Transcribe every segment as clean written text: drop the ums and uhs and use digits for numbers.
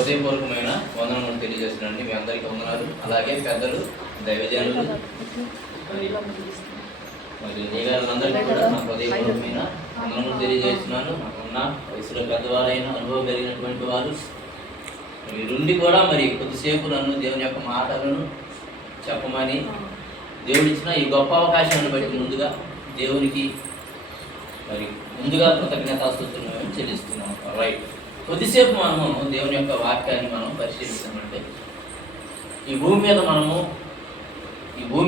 హృదయపూర్వకమైన వందనములు తెలియజేస్తున్నానండి. మీ అందరికీ వందనాలు. అలాగే పెద్దలు, దైవజనులు మరి నీగారందరికీ కూడా నా హృదయపూర్వకమైన వందనములు తెలియజేస్తున్నాను. నాకున్న వయసులో పెద్దవారైన అనుభవం కలిగినటువంటి వారు వీరుండి కూడా మరి కొద్దిసేపు నన్ను దేవుని యొక్క మాటలను చెప్పమని దేవుడిచ్చిన ఈ గొప్ప అవకాశాన్ని బట్టి ముందుగా దేవునికి మరి ముందుగా కృతజ్ఞతాస్తుతులను మేము చెల్లిస్తున్నాం. రైట్, కొద్దిసేపు మనము దేవుని యొక్క వాక్యాన్ని మనం పరిశీలిస్తామంటే ఈ భూమి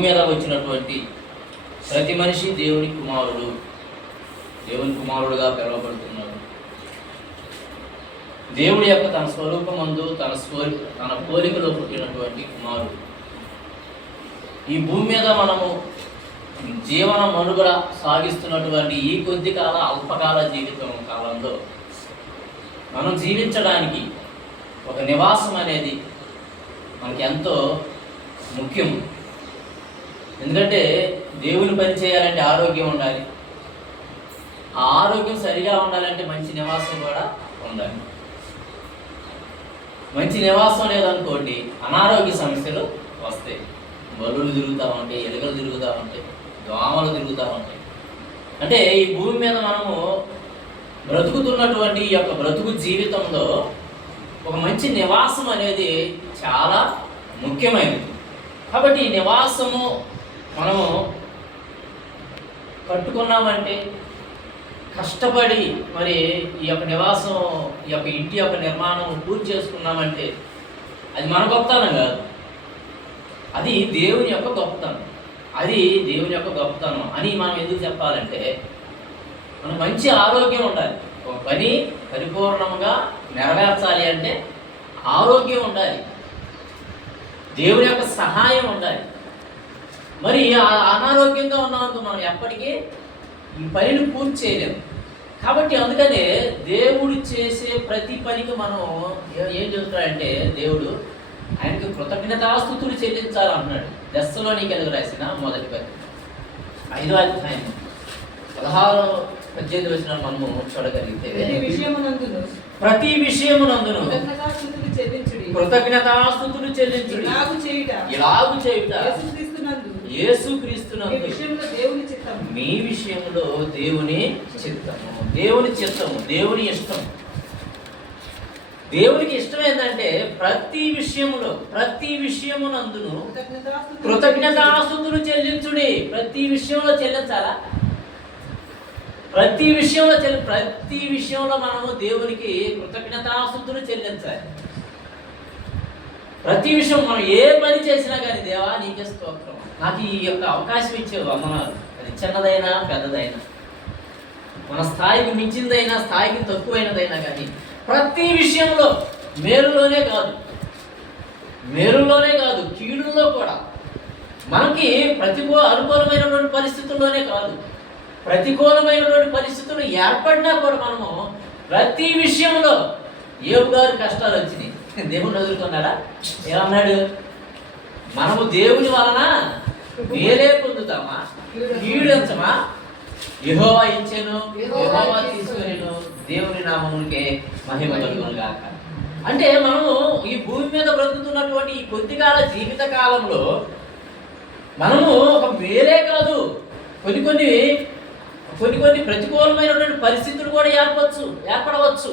మీద వచ్చినటువంటి ప్రతి మనిషి దేవుని కుమారుడుగా పిలువబడుతున్నాడు. దేవుడి యొక్క తన స్వరూపమందు తన పోలికలో పుట్టినటువంటి కుమారుడు. ఈ భూమి మీద మనము జీవన మనుగడ సాగిస్తున్నటువంటి ఈ కొద్ది కాల అల్పకాల జీవితం కాలంలో మనం జీవించడానికి ఒక నివాసం అనేది మనకి ఎంతో ముఖ్యం. ఎందుకంటే దేవుని పని చేయాలంటే ఆరోగ్యం ఉండాలి. ఆ ఆరోగ్యం సరిగా ఉండాలంటే మంచి నివాసం కూడా ఉండాలి. మంచి నివాసం లేదనుకోండి అనారోగ్య సమస్యలు వస్తాయి. బలులు తిరుగుతూ ఉంటాయి, ఎలుకలు తిరుగుతూ ఉంటాయి, దోమలు తిరుగుతూ ఉంటాయి. అంటే ఈ భూమి మీద మనము బ్రతుకుతున్నటువంటి ఈ యొక్క బ్రతుకు జీవితంలో ఒక మంచి నివాసం అనేది చాలా ముఖ్యమైనది. కాబట్టి ఈ నివాసము మనము కట్టుకున్నామంటే, కష్టపడి మరి ఈ యొక్క నివాసం, ఈ యొక్క ఇంటి యొక్క నిర్మాణం పూర్తి చేసుకున్నామంటే అది మన గొప్పతనం కాదు, అది దేవుని యొక్క గొప్పతనం. అది దేవుని యొక్క గొప్పతనం అని మనం ఎందుకు చెప్పాలంటే మనకు మంచి ఆరోగ్యం ఉండాలి. ఒక పని పరిపూర్ణంగా నెరవేర్చాలి అంటే ఆరోగ్యం ఉండాలి, దేవుని యొక్క సహాయం ఉండాలి. మరి అనారోగ్యంగా ఉన్నామనుకో మనం ఎప్పటికీ ఈ పనిని పూర్తి చేయలేము. కాబట్టి అందుకనే దేవుడు చేసే ప్రతి పనికి మనం ఏం చెబుతాడంటే దేవుడు ఆయనకి కృతజ్ఞతాస్తుతులు చెల్లించాలన్నాడు. తెస్సలోనికీయులకు రాసిన మొదటి పత్రిక 5వ అధ్యాయం 16-18 వచనాలు మనము చూడగలిగితే ప్రతి విషయమునందును కృతజ్ఞతాస్తుతులు చెల్లించుడి, ఇలాగు చేయుట యేసుక్రీస్తునందు మీ విషయంలో దేవుని చిత్తము. దేవుని చిత్తము, దేవుని ఇష్టం. దేవునికి ఇష్టం ఏంటంటే ప్రతి విషయమునందును కృతజ్ఞతాస్తుతులు చెల్లించుడి. ప్రతి విషయంలో చెల్లించాలా? ప్రతి విషయంలో మనము దేవునికి కృతజ్ఞతాస్తుతులు చెల్లించాలి. ప్రతి విషయం మనం ఏ పని చేసినా కానీ దేవా నీకే స్తోత్రం, నాకు ఈ యొక్క అవకాశం ఇచ్చేవి వందనాలు. అది చిన్నదైనా పెద్దదైనా, మన స్థాయికి మించిందైనా స్థాయికి తక్కువైనదైనా కానీ ప్రతి విషయంలో మేలులోనే కాదు కీడుల్లో కూడా, మనకి అనుకూలమైనటువంటి పరిస్థితుల్లోనే కాదు, ప్రతికూలమైనటువంటి పరిస్థితులు ఏర్పడినా కూడా మనము ప్రతి విషయంలో యోబు గారు కష్టాలు వచ్చినాయి, దేవుని వదులుకున్నారా? ఏమన్నాడు? మనము దేవుని వలన మేలే పొందుతామా, కీడించమా? యెహోవా ఇచ్చెను, యెహోవా తీసుకొనెను, దేవుని నామమునికే మహిమ కలుగును గాక. అంటే మనము ఈ భూమి మీద బ్రతుకుతున్నటువంటి ఈ కొద్దికాల జీవిత కాలంలో మనము ఒక మేలే కాదు, కొన్ని ప్రతికూలమైనటువంటి పరిస్థితులు కూడా ఏర్పడవచ్చు.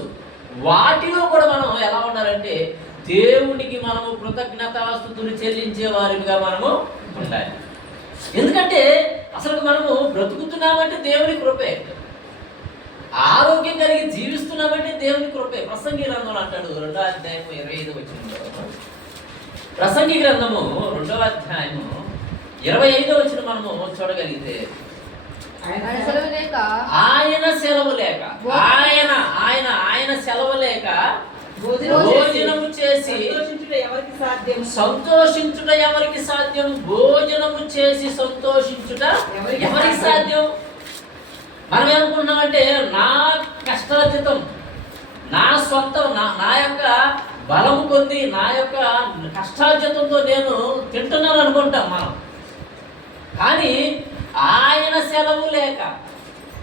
వాటిలో కూడా మనం ఎలా ఉండాలంటే దేవునికి మనము కృతజ్ఞతాస్తుతులు చెల్లించే వారిగా మనము ఉండాలి. ఎందుకంటే అసలు మనము బ్రతుకుతున్నామంటే దేవుని కృపే, ఆరోగ్యం కలిగి జీవిస్తున్నామంటే దేవుని కృపే. ప్రసంగి గ్రంథంలో అంటాడు 2వ అధ్యాయం 25వ వచనంలో, ప్రసంగి గ్రంథము 2వ అధ్యాయము 25వ వచనం మనము చూడగలిగితే ఆయన సెలవు లేక భోజనము చేసి సంతోషించుట ఎవరికి సాధ్యం? భోజనము చేసి సంతోషించుట ఎవరికి సాధ్యం? మనం ఏమనుకున్నామంటే నా కష్టార్జితం, నా సొంతం, నా యొక్క బలము కొద్ది, నా యొక్క కష్టార్జితంతో నేను తింటున్నాను అనుకుంటాం మనం. కానీ ఆయన సెలవు లేక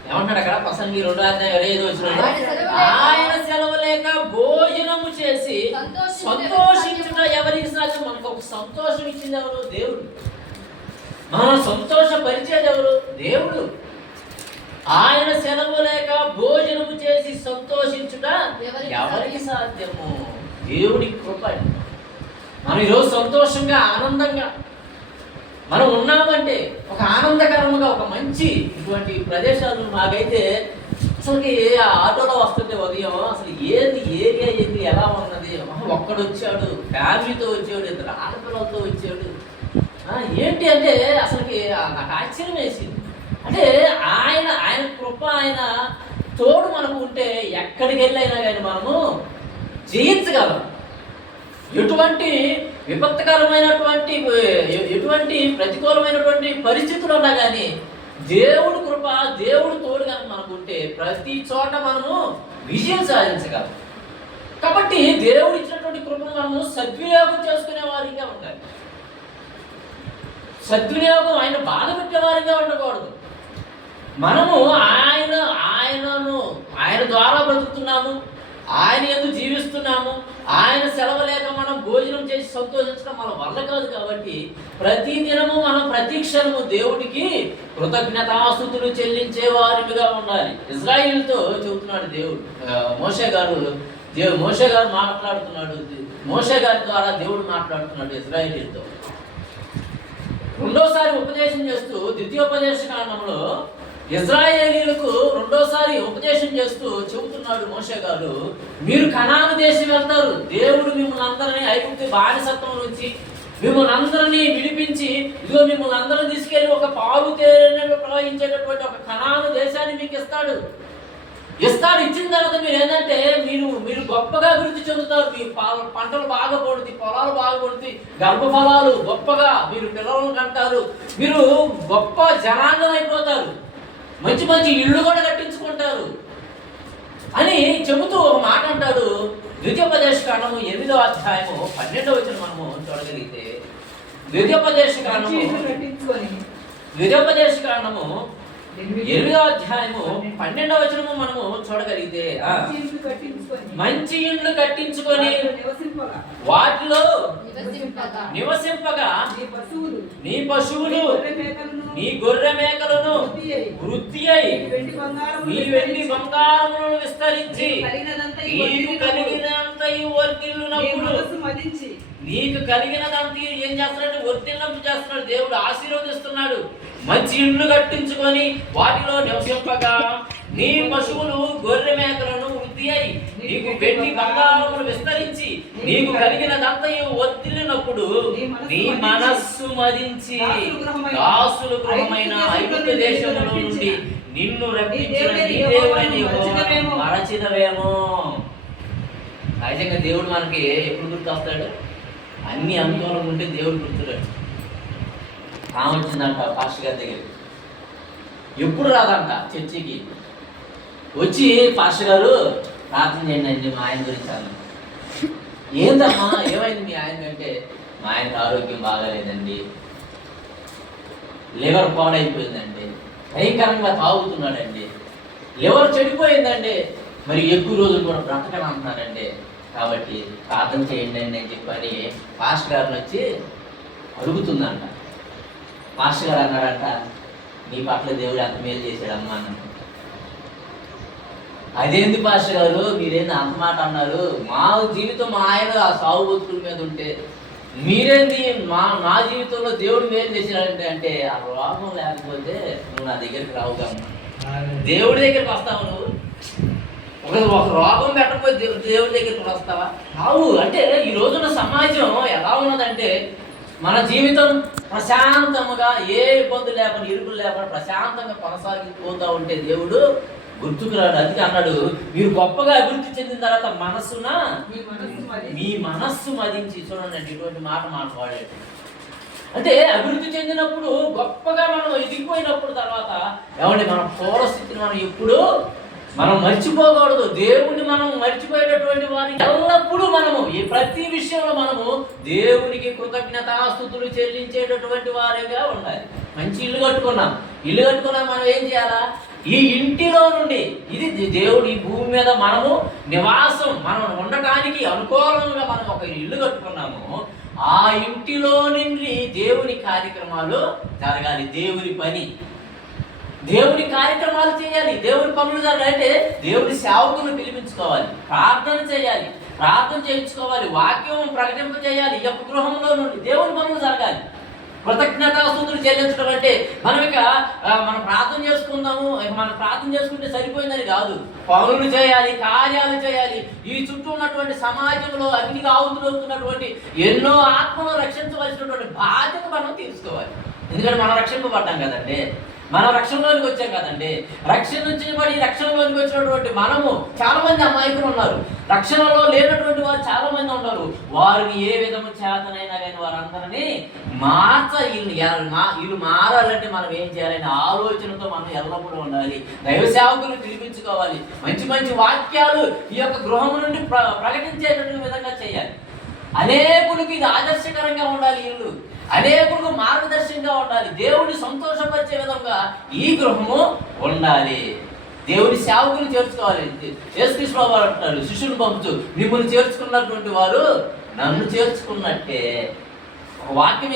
ఏమంటాడు అక్కడ? ప్రసంగి 2వ అధ్యాయం 25వ వచనంలో ఆయన సెలవు లేక భోజనము చేసి సంతోషించుట ఎవరికి సాధ్యం? మనకు ఒక సంతోషం ఇచ్చింది ఎవరు? దేవుడు. మనం సంతోషపరిచేది ఎవరు? దేవుడు. ఆయన సెలవు లేక భోజనము చేసి సంతోషించుట ఎవరికి సాధ్యము? దేవుడి కృప. మనం ఈరోజు సంతోషంగా ఆనందంగా మనం ఉన్నామంటే ఒక ఆనందకరంగా ఒక మంచి ఇటువంటి ప్రదేశాలు. నాకైతే అసలుకి ఆటోలో వస్తుంటే ఉదయం అసలు ఏది ఏరియా ఏది ఎలా ఉన్నది, ఒక్కడు వచ్చాడు, ఫ్యామిలీతో వచ్చాడు, ఇద్దరు ఆడపిల్లలతో వచ్చాడు, ఏంటి అంటే అసలుకి నాకు ఆశ్చర్యం వేసింది. అంటే ఆయన కృప, ఆయన తోడు మనకు ఉంటే ఎక్కడికి వెళ్ళైనా కానీ మనము జయించగలం. ఎటువంటి విపత్కరమైనటువంటి ఎటువంటి ప్రతికూలమైనటువంటి పరిస్థితులు ఉన్నా కానీ దేవుడు కృప, దేవుడు తోడు కనుక మనకు ఉంటే ప్రతి చోట మనము విజయం సాధించగలం. కాబట్టి దేవుడు ఇచ్చినటువంటి కృపను మనము సద్వినియోగం చేసుకునే వారిగా ఉండాలి. సద్వినియోగం ఆయన బాధ పెట్టేవారిగా ఉండకూడదు. మనము ఆయన ద్వారా బ్రతుకుతున్నాము, ఆయన యందు జీవిస్తున్నాము. ఆయన సెలవు లేక మనం భోజనం చేసి సంతోషించడం మన వల్ల కాదు. కాబట్టి ప్రతి దినము మనం ప్రతి క్షణము దేవుడికి కృతజ్ఞతాస్తుతులు చెల్లించే వారిగా ఉండాలి. ఇజ్రాయిల్తో చెబుతున్నాడు దేవుడు. మోషే గారు మాట్లాడుతున్నాడు. మోషే గారి ద్వారా దేవుడు మాట్లాడుతున్నాడు ఇజ్రాయిలీలతో. రెండోసారి ఉపదేశం చేస్తూ ద్వితీయోపదేశ కాండంలో ఇజ్రాయేలీలకు రెండోసారి ఉపదేశం చేస్తూ చెబుతున్నాడు మోషే గారు, మీరు కనాను దేశం వెళ్తారు. దేవుడు మిమ్మల్ని అందరినీ ఐగుప్తు బానిసత్వం నుంచి మిమ్మల్ని అందరినీ విడిపించి ఇదిగో మిమ్మల్ని అందరినీ తీసుకెళ్లి ఒక పాలు తేనెలు ప్రవహించేటటువంటి ఒక కనాను దేశాన్ని మీకు ఇస్తాడు. ఇచ్చిన తర్వాత మీరు ఏంటంటే మీరు గొప్పగా అభివృద్ధి చెందుతారు. మీ పంటలు బాగా పడుతాయి, పొలాలు బాగా పడుతాయి, గర్భఫలాలు గొప్పగా, మీరు పిల్లలను కంటారు, మీరు గొప్ప జనాంగం అయిపోతారు, మంచి మంచి ఇళ్ళు కూడా కట్టించుకుంటారు అని చెబుతూ ఒక మాట అంటాడు. ద్వితీయోపదేశ కాండము 8వ అధ్యాయము 12వ వచనం మనము చూడగలిగితే, ద్వితీయోపదేశ కాండము 8వ అధ్యాయము 12వ వచనము మనము చూడగలిగితే, మంచి ఇండ్లు కట్టించుకొని వాటిలో నివసింపగా నీ పశువులు నీ గొర్రె మేకలను వృద్ధి అయి నీ వెండి బంగారములను విస్తరించి నీకు కలిగినంతయు వర్ధిల్లునప్పుడు, నీకు కలిగినదంతా ఏం చేస్తున్నాడు? వర్ధిల్లింపు చేస్తున్నాడు. దేవుడు ఆశీర్వదిస్తున్నాడు. మంచి ఇండ్లు కట్టించుకొని వాటిలో నివసింపగా నీ పశువులు గొర్రె మేకలను వృద్ధి అయి నీకు వెండి బంగారములు విస్తరించి నీకు కలిగినదంతయు వర్ధిల్లినప్పుడు నీ మనస్సు మదించి దాసుల గృహమైన ఐగుప్తు దేశములో నుండి నిన్ను రప్పించిన నీ దేవుని మరచినవేమో. సహజంగా దేవుడు మనకి ఎప్పుడు గుర్తొస్తాడు? అన్ని అనుకూలంగా ఉంటే దేవుడు గుర్తురాడు. వచ్చిందంట పాస్టర్ గారి దగ్గర, ఎప్పుడు రాదంట చర్చికి. వచ్చి పాస్టర్ గారు ప్రార్థన చేయండి అండి మా ఆయన గురించి అన్న. ఏందమ్మా ఏమైంది మీ ఆయన అంటే, మా ఆయనకు ఆరోగ్యం బాగాలేదండి, లివర్ పాడైపోయిందండి, భయంకరంగా తాగుతున్నాడండి, లివర్ చెడిపోయిందండి, మరి ఎక్కువ రోజులు కూడా బ్రతకనంటున్నారండి, కాబట్టి ప్రార్థన చేయండి అండి అని చెప్పని పాస్టర్ గారిని వచ్చి అడుగుతుందంట. పాస్టర్ గారు అన్నాడంట, నీ పట్ల దేవుడు అంత మేలు చేశాడమ్మా అన్నాడు. అదేంది పాస్టర్ గారు మీరేంది అంత మాట అన్నారు? మా జీవితం మా ఆయన ఆ సాగు బతుకుల మీద ఉంటే మీరేంది నా జీవితంలో దేవుడు మేలు చేశాడంటే, అంటే ఆ రోగం లేకపోతే నువ్వు నా దగ్గరికి రావుగా. దేవుడి దగ్గరికి వస్తావు నువ్వు? ఒక రోగం పెట్టకపోతే దేవుడి దగ్గరికి వస్తావా? రావు. అంటే ఈ రోజున సమాజం ఎలా ఉన్నదంటే, మన జీవితం ప్రశాంతంగా ఏ ఇబ్బందులు లేకుండా ఇరుకులు లేకుండా ప్రశాంతంగా కొనసాగిపోతూ ఉంటే దేవుడు గుర్తుకు రాడు. అందుకే అన్నాడు, మీరు గొప్పగా అభివృద్ధి చెందిన తర్వాత మీ మనస్సు మదించి. చూడండి ఇటువంటి మాట మాట్లాడాడు. అంటే అభివృద్ధి చెందినప్పుడు గొప్పగా మనం ఎదిగిపోయినప్పుడు తర్వాత ఏమండి మన పూర్వస్థితిని మనం ఎప్పుడు మనం మర్చిపోకూడదు. దేవుణ్ణి మనం మర్చిపోయేటటువంటి వారికి ఎల్లప్పుడూ మనము ఈ ప్రతి విషయంలో మనము దేవునికి కృతజ్ఞతాస్తుతులు చెల్లించేటటువంటి వారిగా ఉండాలి. మంచి ఇల్లు కట్టుకున్నాం మనం ఏం చేయాలా? ఈ ఇంటిలో నుండి ఇది దేవుడు ఈ భూమి మీద మనము నివాసం, మనం ఉండటానికి అనుకూలంగా మనం ఒక ఇల్లు కట్టుకున్నాము, ఆ ఇంటిలో నుండి దేవుని కార్యక్రమాలు జరగాలి. దేవుని కార్యక్రమాలు చేయాలి, దేవుని పనులు జరగాలి. అంటే దేవుని సేవకులను పిలిపించుకోవాలి, ప్రార్థన చేయాలి, ప్రార్థన చేయించుకోవాలి, వాక్యం ప్రకటింప చేయాలి. ఈ యొక్క గృహంలో నుండి దేవుని పనులు జరగాలి. కృతజ్ఞతాస్తుతులు చెల్లించడం అంటే మనం ప్రార్థన చేసుకుందాము, మనం ప్రార్థన చేసుకుంటే సరిపోయిందని కాదు. పనులు చేయాలి, కార్యాలు చేయాలి. ఈ చుట్టూ ఉన్నటువంటి సమాజంలో అగ్నికి ఆహుతులవుతున్నటువంటి ఎన్నో ఆత్మను రక్షించవలసినటువంటి బాధ్యత మనం తీసుకోవాలి. ఎందుకంటే మనం రక్షింపబడ్డాం కదండి, మనం రక్షణలోనికి వచ్చాం కదండి. రక్షణలోనికి వచ్చినటువంటి మనము చాలా మంది అమాయకులు ఉన్నారు, రక్షణలో లేనటువంటి వారు చాలా మంది ఉన్నారు. వారిని ఏ విధము చేతనైనా కానీ వారందరినీ వీళ్ళు మారాలంటే మనం ఏం చేయాలనే ఆలోచనతో మనం ఎల్లప్పుడూ ఉండాలి. దైవ సేవకులు పిలిపించుకోవాలి, మంచి మంచి వాక్యాలు ఈ యొక్క గృహం నుండి ప్రకటించేటటువంటి విధంగా చేయాలి. అనేకులకి ఇది ఆదర్శకరంగా ఉండాలి, ఇల్లు అనేకులకు మార్గదర్శకంగా ఉండాలి. దేవుడిని సంతోషపరిచే విధంగా ఈ గృహము ఉండాలి. దేవుని సేవకులు చేర్చుకోవాలి. యేసుక్రీస్తు వారు అంటారు, శిష్యుని పంపుతూ మిమ్మల్ని చేర్చుకున్నటువంటి వారు నన్ను చేర్చుకున్నట్టే. వాక్యం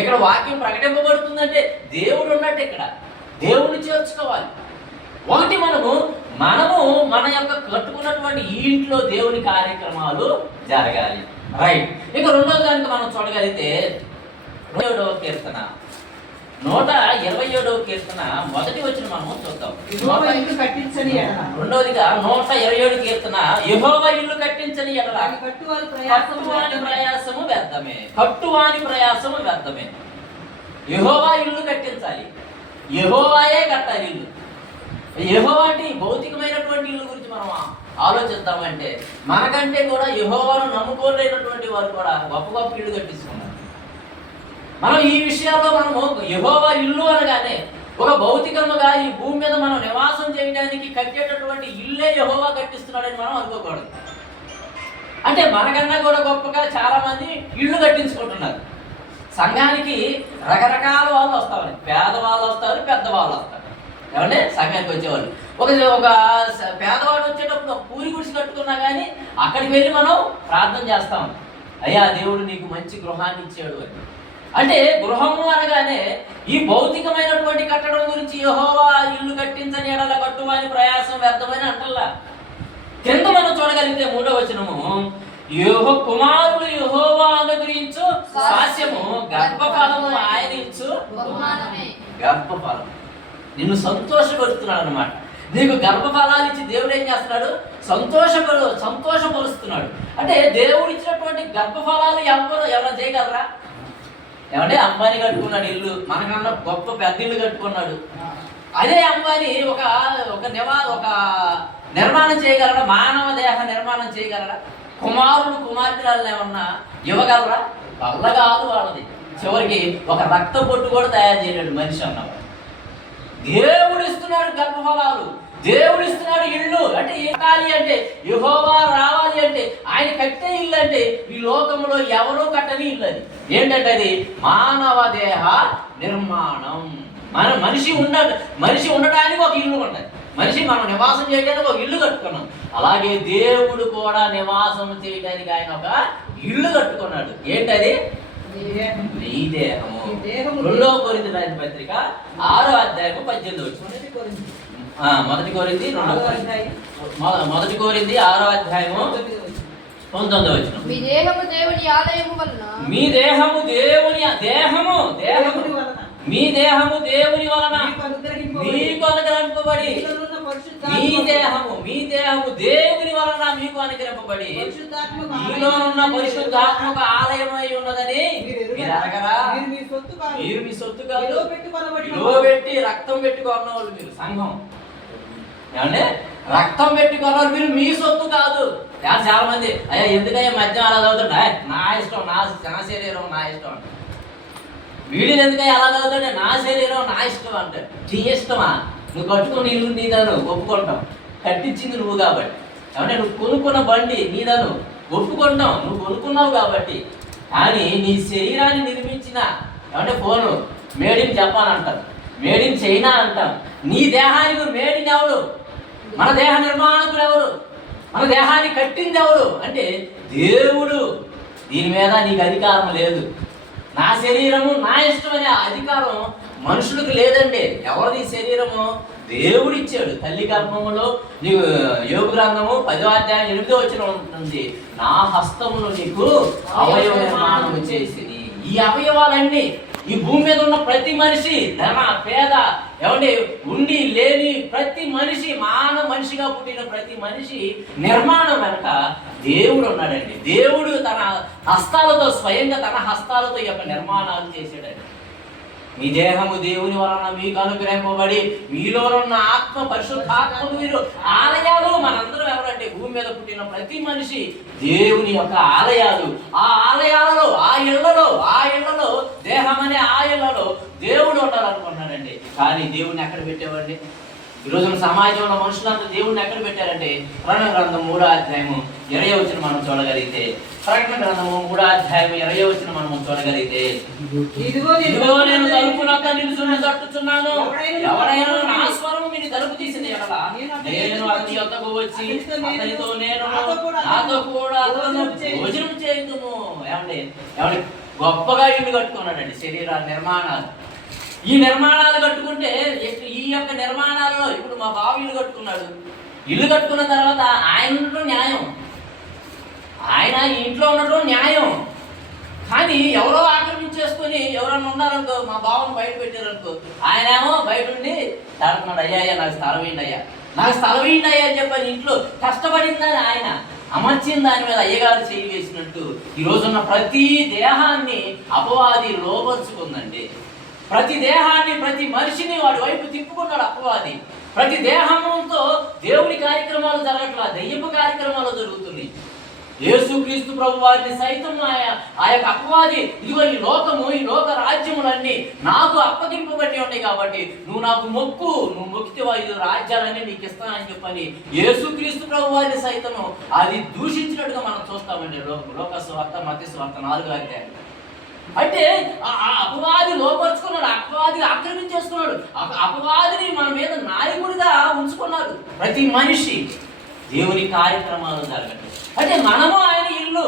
ఇక్కడ వాక్యం ప్రకటింపబడుతుందంటే దేవుడు ఉన్నట్టు. ఇక్కడ దేవుడిని చేర్చుకోవాలి. ఒకటి మనము మన యొక్క కట్టుకున్నటువంటి ఈ ఇంట్లో దేవుని కార్యక్రమాలు జరగాలి. రైట్. ఇక రెండోది కనుక మనం చూడగలిగితే 27వ కీర్తన 127వ కీర్తన మొదటి వచ్చిన మనం చూద్దాం. రెండోదిగా 127 కీర్తన, యెహోవా ఇల్లు కట్టించని ఎడల కట్టువాని ప్రయాసము వ్యర్థమే. యెహోవా ఇల్లు కట్టించాలి, యెహోవాయే కట్టాలి ఇల్లు. యెహోవా అంటే భౌతికమైనటువంటి ఇల్లు గురించి మనం ఆలోచిద్దామంటే మనకంటే కూడా యెహోవాను నమ్ముకోలేనటువంటి వారు కూడా గొప్ప గొప్ప ఇల్లు కట్టిస్తున్నారు. మనం ఈ విషయాల్లో మనము యెహోవా ఇల్లు అనగానే ఒక భౌతికముగా ఈ భూమి మీద మనం నివాసం చేయడానికి కట్టేటటువంటి ఇల్లే యెహోవా కట్టిస్తున్నాడని మనం అనుకోకూడదు. అంటే మనకన్నా కూడా గొప్పగా చాలా మంది ఇళ్ళు కట్టించుకుంటున్నారు. సంఘానికి రకరకాల వాళ్ళు వస్తారు, పేదవాళ్ళు వస్తారు, పెద్దవాళ్ళు వస్తారు. ఏమంటే సంఘానికి వచ్చేవాళ్ళు ఒక పేదవాడు వచ్చేటప్పుడు పూరి గుడిసి కట్టుకున్నా కానీ అక్కడికి వెళ్ళి మనం ప్రార్థన చేస్తాం, అయ్యా దేవుడు నీకు మంచి గృహాన్ని ఇచ్చాడు అని. అంటే గృహము అనగానే ఈ భౌతికమైనటువంటి కట్టడం గురించి యెహోవా ఇల్లు కట్టించని ఎడల కట్టువాని ప్రయాసం వ్యర్థమని అంటల్లా. కింద మనం చూడగలిగితే 3వ వచనము, కుమారులు యెహోవా అనుగ్రహించు స్వాస్యము, గర్భఫలము ఆయన ఇచ్చు గర్భఫలం. నిన్ను సంతోషపరుస్తున్నాడు అన్నమాట. నీకు గర్భఫలాలు ఇచ్చి దేవుడు ఏం చేస్తున్నాడు? సంతోషపరుస్తున్నాడు. అంటే దేవుడు ఇచ్చినటువంటి గర్భఫలాలు ఎవరైనా చేయగలరా? ఏమంటే అంబానీ కట్టుకున్నాడు ఇల్లు, మనకన్నా గొప్ప పెద్ద ఇల్లు కట్టుకున్నాడు. అదే అంబానీ ఒక నిర్మాణం చేయగలరా? మానవ దేహ నిర్మాణం చేయగలరా? కుమారుడు కుమార్తెలను ఏమన్నా ఇవ్వగలరా? వల్ల కాదు వాళ్ళది. చివరికి ఒక రక్త పొట్టు కూడా తయారు చేయలేడు మనిషి అన్నవాడు. దేవుడు ఇస్తున్నాడు గర్భఫలాలు, దేవుడు ఇస్తున్నాడు ఇల్లు. అంటే ఏకాలి అంటే యెహోవా రావాలి అంటే ఆయన కట్టే ఇల్లు అంటే ఈ లోకంలో ఎవరూ కట్టని ఇల్లు. అది ఏంటంటే అది మానవ దేహ నిర్మాణం. మనిషి ఉండటానికి ఒక ఇల్లు ఉంటుంది. మనం నివాసం చేయడానికి ఒక ఇల్లు కట్టుకున్నాం. అలాగే దేవుడు కూడా నివాసం చేయడానికి ఆయన ఒక ఇల్లు కట్టుకున్నాడు. ఏంటది? నీ దేహము. 2వ కొరింథీ రాసిన పత్రిక 6వ అధ్యాయము 18వ వచనం. మొదటి కొరింథీ 6వ అధ్యాయము 19వ వచనం. మీ దేహము దేవుని ఆలయము వలన మీ దేహము దేవుని వలన మీకు అనుగ్రహింపబడి మీ దేహము దేవుని వలన మీకు అనుగ్రహింపబడి మీలో ఉన్న పరిశుద్ధాత్మక ఆలయమై ఉన్నదని మీరు అడగరా? మీరు మీ సొత్తు కాదు, పెట్టి రక్తం పెట్టుకున్న వాళ్ళు మీరు. సంఘం ఏమంటే రక్తం పెట్టుకున్నవాళ్ళు మీరు, మీ సొత్తు కాదు. చాలా మంది అయ్యా ఎందుకయ్యా మద్యం అలా చదువుతుంటా, నా ఇష్టం, నా శరీరం నా ఇష్టం అంట. వీడిని ఎందుకయ్యా అలా చదువుతుంటే నా శరీరం నా ఇష్టం అంటే. నీ ఇష్టమా? నువ్వు కట్టుకున్న ఇల్లు నీదాను ఒప్పుకుంటాం, కట్టించింది నువ్వు కాబట్టి. ఏమంటే నువ్వు కొనుక్కున్న బండి నీదాను ఒప్పుకుంటాం, నువ్వు కొనుక్కున్నావు కాబట్టి. కానీ నీ శరీరాన్ని నిర్మించిన ఏమంటే ఫోను మేడ్ ఇన్ జపాన్ అంటారు, మేడ్ ఇన్ చైనా అంటాం. నీ దేహానికి మేడ్ ఇన్ ఎవరు? మన దేహ నిర్మాణకులు ఎవరు? మన దేహాన్ని కట్టింది ఎవరు అంటే దేవుడు. దీని మీద నీకు అధికారం లేదు. నా శరీరము నా ఇష్టం అనే అధికారం మనుషులకు లేదండి. ఎవరిది శరీరము? దేవుడు ఇచ్చాడు. తల్లి గర్భములో నీకు యోబు గ్రంథము 10వ అధ్యాయం 8వ వచనం ఉంటుంది, నా హస్తమును నీకు అవయవ నిర్మాణము చేసింది. ఈ అవయవాలన్నీ ఈ భూమి మీద ఉన్న ప్రతి మనిషి, ధన పేద ఏమండి ఉండి లేని ప్రతి మనిషి, మనిషిగా పుట్టిన ప్రతి మనిషి నిర్మాణం వెనక దేవుడు ఉన్నాడండి. దేవుడు తన హస్తాలతో, స్వయంగా తన హస్తాలతో ఈ యొక్క నిర్మాణాలు చేశాడండి. మీ దేహము దేవుని వలన మీకు అనుగ్రహింపబడి మీలో ఉన్న ఆత్మ, పరిశుద్ధాత్మలు మీరు ఆలయాలు. మనందరం ఎవరంటే భూమి మీద పుట్టిన ప్రతి మనిషి దేవుని యొక్క ఆలయాలు. ఆ ఆలయాలలో, ఆ ఇళ్లలో దేహం అనే ఆ ఇళ్లలో దేవుడు ఉండాలనుకున్నాడండి. కానీ దేవుడిని ఎక్కడ పెట్టేవాడిని? ఈరోజు సమాజంలో మనుషులంతా దేవుడిని ఎక్కడ పెట్టారంటే ప్రకటన గ్రంథం 3వ అధ్యాయము 20వ వచనం మనం చూడగలిగితే, ప్రకటన గ్రంథము 3వ అధ్యాయం 20వ వచనం మనం చూడగలిగితే, ఇదిగో నేను తలుపునొద్ద నిలుచుని తట్టుచున్నాను, ఎవరైనా నా స్వరము విని తలుపు తీసిన ఎడల నేను అతని యొద్దకు వచ్చి అతనితో నేను నాతో కూడా భోజనం చేయుదుము. ఏమండి గొప్పగా ఇల్లు కట్టుకున్నాడండి. శరీర నిర్మాణాలు, ఈ నిర్మాణాలు కట్టుకుంటే ఈ యొక్క నిర్మాణాలలో ఇప్పుడు మా బావ ఇల్లు కట్టుకున్నాడు. ఇల్లు కట్టుకున్న తర్వాత ఆయన ఉండటం న్యాయం, ఆయన ఇంట్లో ఉండటం న్యాయం. కానీ ఎవరో ఆక్రమించేసుకొని ఎవరన్నా ఉన్నారనుకో, మా బావను బయట పెట్టారనుకో, ఆయన ఏమో బయట ఉండి తాడుతున్నాడు, అయ్యా నాకు స్థలం వేయండి అయ్యా, నాకు స్థలం వేయండి అయ్యా అని చెప్పని ఇంట్లో కష్టపడిందని ఆయన అమర్చిన దాని మీద అయ్యగారు చేయి వేసినట్టు ఈ రోజున్న ప్రతి దేహాన్ని అపవాది లోపరుచుకుందండి. ప్రతి దేహాన్ని, ప్రతి మనిషిని వాడి వైపు తిప్పుకున్నాడు అపవాది. ప్రతి దేహంతో దేవుని కార్యక్రమాలు జరగట్లా, దెయ్యపు కార్యక్రమాలు జరుగుతున్నాయి. యేసుక్రీస్తు ప్రభు వారిని సైతం ఆ యొక్క అపవాది, ఇదిగో ఈ లోక రాజ్యములన్నీ నాకు అప్పగింపబడి ఉన్నాయి కాబట్టి నువ్వు నాకు మొక్కు, నువ్వు మొక్కితే ఈ రాజ్యాలన్నీ నీకు ఇస్తానని చెప్పని యేసుక్రీస్తు ప్రభు వారిని సైతము అది దూషించినట్టుగా మనం చూస్తామండి. లోక సువార్త, మత్తయి సువార్త 4వ అధ్యాయం. అంటే ఆ అపవాది లోపరుచుకున్నాడు, అపవాదిని ఆక్రమించేసుకున్నాడు, అపవాదిని మన మీద నాయకుడిగా ఉంచుకున్నారు ప్రతి మనిషి. దేవుని కార్యక్రమాలు జరగట్లేదు. అంటే మనము ఆయన ఇల్లు.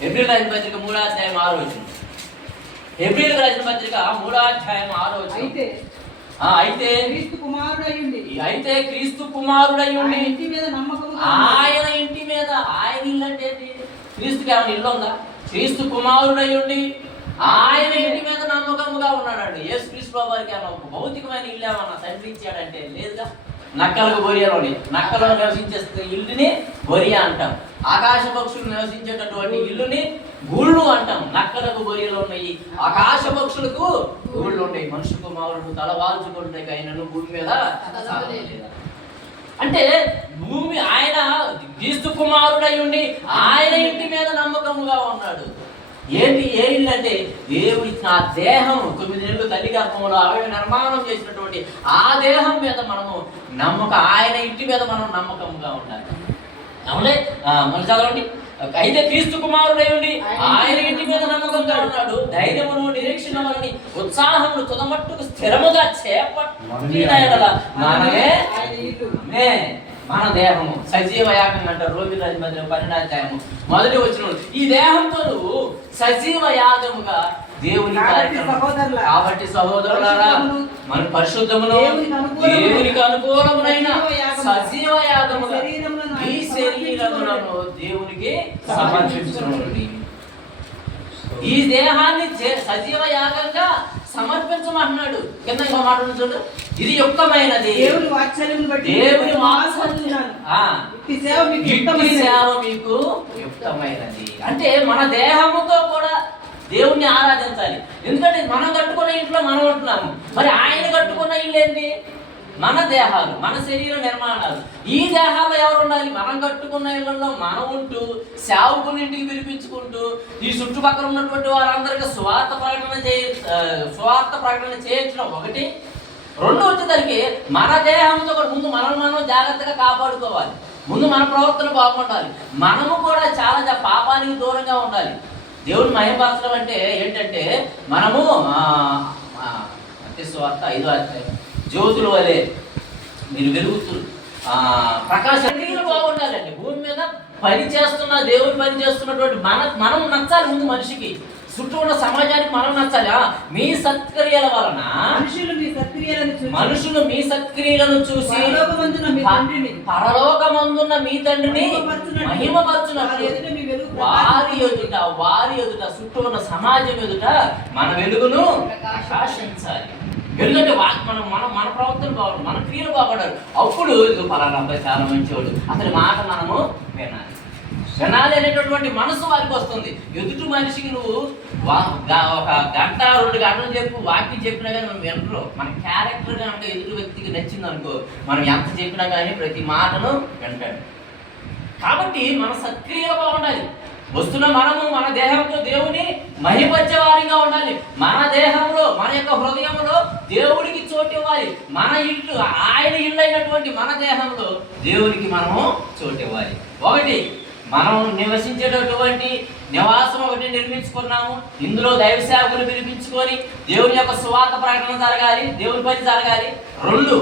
హెబ్రీయులకు రాసిన పత్రిక 3వ అధ్యాయం 6వ వచనం. హెబ్రీయులకు రాసిన పత్రిక 3వ అధ్యాయం 6వ వచనం. అయితే క్రీస్తు కుమారుడై ఉండి ఆయన ఇంటి మీద, ఆయన ఇల్లు అంటే క్రీస్తుకి ఏమైనా ఇల్లు ఉందా? క్రీస్తు కుమారుడై ఉండి ఆయన ఇంటి మీద నమ్మకముగా ఉన్నాడండి. యేసు క్రీస్తు వారికి ఏమన్నా ఒక భౌతికమైన ఇల్లు ఏమన్నా తండ్రి ఇచ్చాడంటే లేదుగా. నక్కలకు బొరియాలోని, నక్కలో నివసించే ఇల్లుని బొరియా అంటాం. ఆకాశ పక్షులు నివసించేటటువంటి ఇల్లుని గూళ్ళు అంటాం. నక్కలకు బొరియలు ఉన్నాయి, ఆకాశ పక్షులకు గూళ్ళు ఉన్నాయి. మనుషు కుమారుడు తల వాల్చుకుంటే ఆయనను భూమి మీద అంటే భూమి ఆయన క్రీస్తు కుమారుడై ఉండి ఆయన ఇంటి మీద నమ్మకముగా ఉన్నాడు. ఏంటి ఏ ఇల్లు అంటే దేవుడి ఆ దేహం 9 నెలలు తల్లి గర్భంలో ఆవిడ నిర్మాణం చేసినటువంటి ఆ దేహం మీద మనము ఆయన ఇంటి మీద మనం నమ్మకంగా ఉండాలి. అవునే మన చదవండి. అయితే క్రీస్తు కుమారుడై ఉండి ఆయన ఇంటి మీద నమ్మకంగా ఉన్నాడు. ధైర్యమును, నిరీక్షణ వలని ఉత్సాహమును తుదమట్టుకు స్థిరముగా మనమే మన దేహము సజీవ యాగం అంటారు. రోమి రాజు 12వ అధ్యాయము 1వ వచనం. ఈ దేహంతో నువ్వు సజీవ యాగముగా దేవుని కాబట్టి సహోదరులారా, మన పరిశుద్ధమును దేవునికి అనుకూలమునైన సజీవ యాగముగా ఈ శరీరములను దేవునికి సమర్పించుకోండి. ఈ దేహాన్ని సజీవ యాగంగా సమర్పించమంటున్నాడు. కింద ఇంకో మాట చూడు, ఇది యుక్తమైనది, దేవుని వాత్సల్యం సేవ మీకు యుక్తమైనది. అంటే మన దేహముతో కూడా దేవుణ్ణి ఆరాధించాలి. ఎందుకంటే మనం కట్టుకున్న ఇంట్లో మనం ఉంటున్నాము, మరి ఆయన కట్టుకున్న ఇల్లు ఏంటి? మన దేహాలు, మన శరీర నిర్మాణాలు. ఈ దేహాల్లో ఎవరు ఉండాలి? మనం కట్టుకున్న ఇళ్లలో మనం ఉంటూ సేవకుని ఇంటికి పిలిపించుకుంటూ ఈ చుట్టుపక్కల ఉన్నటువంటి వారందరికీ స్వార్థ ప్రకటన చేయించడం ఒకటి. రెండో వచ్చేసరికి మన దేహంతో కూడా ముందు మనం జాగ్రత్తగా కాపాడుకోవాలి. ముందు మన ప్రవర్తన బాగుండాలి. మనము కూడా చాలా పాపానికి దూరంగా ఉండాలి. దేవుని మహిమపరచడం అంటే ఏంటంటే మనము మత్తయి సువార్త 5వ అధ్యాయం, జ్యోతుల వలె మీరు వెలుగుతున్నారు. ప్రకాశం బాగుండాలండి. భూమి మీద పని చేస్తున్న దేవుని పని చేస్తున్నటువంటి మనం నచ్చాలి ముందు మనిషికి, చుట్టూ ఉన్న సమాజానికి మనం నచ్చాలి. మీ సత్క్రియల వలన మనుషులు మీ సత్క్రియలను చూసి పరలోకమందున్న మీ తండ్రిని మహిమపరచునట్లు వారి ఎదుట చుట్టూ ఉన్న సమాజం ఎదుట మన వెలుగును ప్రకాశించాలి. ఎందుకంటే మన ప్రవర్తన బాగుండు, మన క్రియలు బాగుండాలి. అప్పుడు పలానా అబ్బాయి చాలా మంచివాడు, అతని మాట మనము వినాలి. వినాలి అనేటటువంటి మనసు వారికి వస్తుంది. ఎదుటి మనిషికి నువ్వు ఒక గంట 2 గంటలు చెప్పు వాక్యం చెప్పినా కానీ మనం వినరు. మన క్యారెక్టర్ కనుక ఎదుటి వ్యక్తికి నచ్చింది అనుకో, మనం ఎంత చెప్పినా కానీ ప్రతి మాటను వింటాడు. కాబట్టి మన సత్క్రియలు బాగుండాలి. వస్తున్న మనము మన దేహంతో దేవుని మహిమపరిచే వారిగా ఉండాలి. మన దేహంలో మన యొక్క హృదయంలో దేవుడికి చోటు ఇవ్వాలి. మన ఇల్లు ఆయన ఇల్లు అయినటువంటి మన దేహంలో దేవునికి మనము చోటు ఇవ్వాలి. ఒకటి, మనం నివసించేటటువంటి నివాసం ఒకటి నిర్మించుకున్నాము. ఇందులో దైవ సేవకులు పిలిపించుకొని దేవుని యొక్క సువార్త ప్రకటన జరగాలి, దేవుని పని జరగాలి. 2,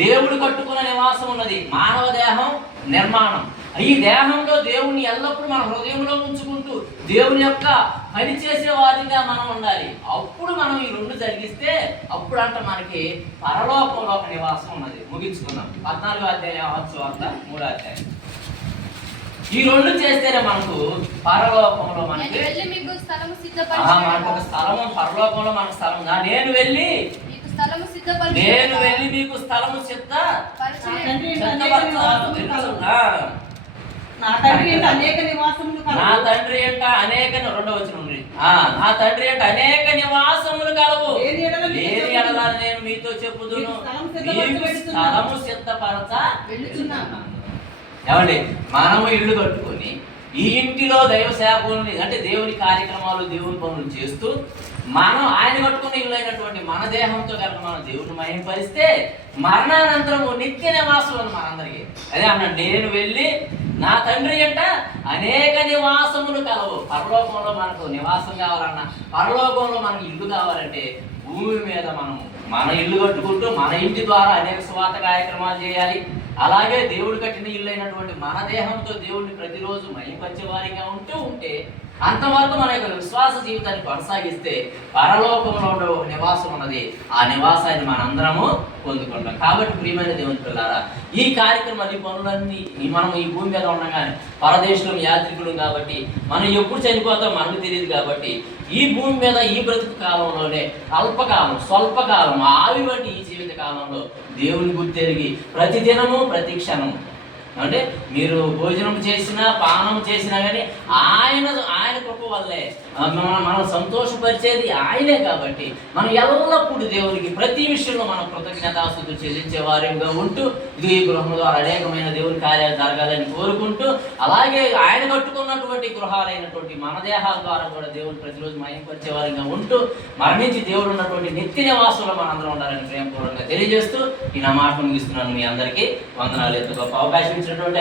దేవుడు కట్టుకున్న నివాసం ఉన్నది, మానవ దేహం నిర్మాణం. ఈ దేహంలో దేవుని ఎల్లప్పుడూ మన హృదయంలో ఉంచుకుంటూ దేవుని యొక్క పని చేసే వారిగా మనం ఉండాలి. అప్పుడు మనం ఈ 2 జరిగిస్తే అప్పుడు అంట మనకి పరలోకంలో ఒక నివాసం ఉన్నది. ముగించుకుందాం. 14వ అధ్యాయం సువార్త 3వ అధ్యాయం. ఈ 2 చేస్తేనే మనకు పరలోకంలో మనకి ఒక స్థలము, పరలోకంలో మనకు స్థలం. నేను వెళ్ళి మీకు స్థలము నా తండ్రి ఏంట అనేక నివాసములు కలవు. నా తండ్రి ఏంట అనేక నివాసములు కలవు. లేని ఎడల నేను మీతో చెప్పుదును, మీకు స్థలము సిద్ధపరచ వెళ్ళుచున్నాను. ఏమండి, మనము ఇల్లు కట్టుకొని ఈ ఇంటిలో దైవ సేవకుల్ని అంటే దేవుని కార్యక్రమాలు దేవుని పనులు చేస్తూ మనం ఆయన కట్టుకున్న ఇల్లు అయినటువంటి మన దేహంతో కనుక మనం దేవుని మహిమపరిస్తే మరణానంతరము నిత్య నివాసం అని మనందరికీ అదే అన్నాడు. నేను వెళ్ళి నా తండ్రి అంట అనేక నివాసములు కలవు. పరలోకంలో మనకు నివాసం కావాలన్నా, పరలోకంలో మనకు ఇల్లు కావాలంటే భూమి మీద మన ఇల్లు కట్టుకుంటూ మన ఇంటి ద్వారా అనేక స్వార్థ కార్యక్రమాలు చేయాలి. అలాగే దేవుడు కట్టిన ఇల్లు అయినటువంటి మన దేహంతో దేవుడిని ప్రతిరోజు మహిమపరిచే వారిగా ఉంటే అంతవరకు మన యొక్క విశ్వాస జీవితాన్ని కొనసాగిస్తే పరలోకంలో ఉండే ఒక నివాసం ఉన్నది. ఆ నివాసాన్ని మనందరము పొందుకుంటాం. కాబట్టి ప్రియమైన దేవుని పిల్లారా, ఈ కార్యక్రమాలు ఈ పనులన్నీ మనం ఈ భూమి మీద ఉండగానే పరదేశంలో యాత్రికులు కాబట్టి మనం ఎప్పుడు చనిపోతాం మనకు తెలియదు. కాబట్టి ఈ భూమి మీద ఈ బ్రతుకు కాలంలోనే అల్పకాలం స్వల్పకాలం ఆవి వంటి ఈ జీవిత కాలంలో దేవుని గుర్తెరిగి ప్రతి దినము ప్రతి క్షణము అంటే మీరు భోజనం చేసినా పానం చేసినా కానీ ఆయన కృప వల్లే మనం సంతోషపరిచేది ఆయనే. కాబట్టి మనం ఎల్లప్పుడూ దేవునికి ప్రతి విషయంలో మనం కృతజ్ఞతాస్తుతులు చెల్లించే వారిగా ఉంటూ ఈ గృహం ద్వారా అనేకమైన దేవుని కార్యాలు జరగాలని కోరుకుంటూ అలాగే ఆయన కట్టుకున్నటువంటి గృహాలైనటువంటి మన దేహాల ద్వారా కూడా దేవుని ప్రతిరోజు మహిమపరిచే వారిగా ఉంటూ మరణించి దేవుడు ఉన్నటువంటి నిత్య నివాసంలో మనందరం ఉండాలని ప్రేమపూర్వకంగా తెలియజేస్తూ ఈ నా మాట ముగిస్తున్నాను. మీ అందరికీ వందనాలు. ఎంత గొప్ప అవకాశం ఇచ్చినటువంటి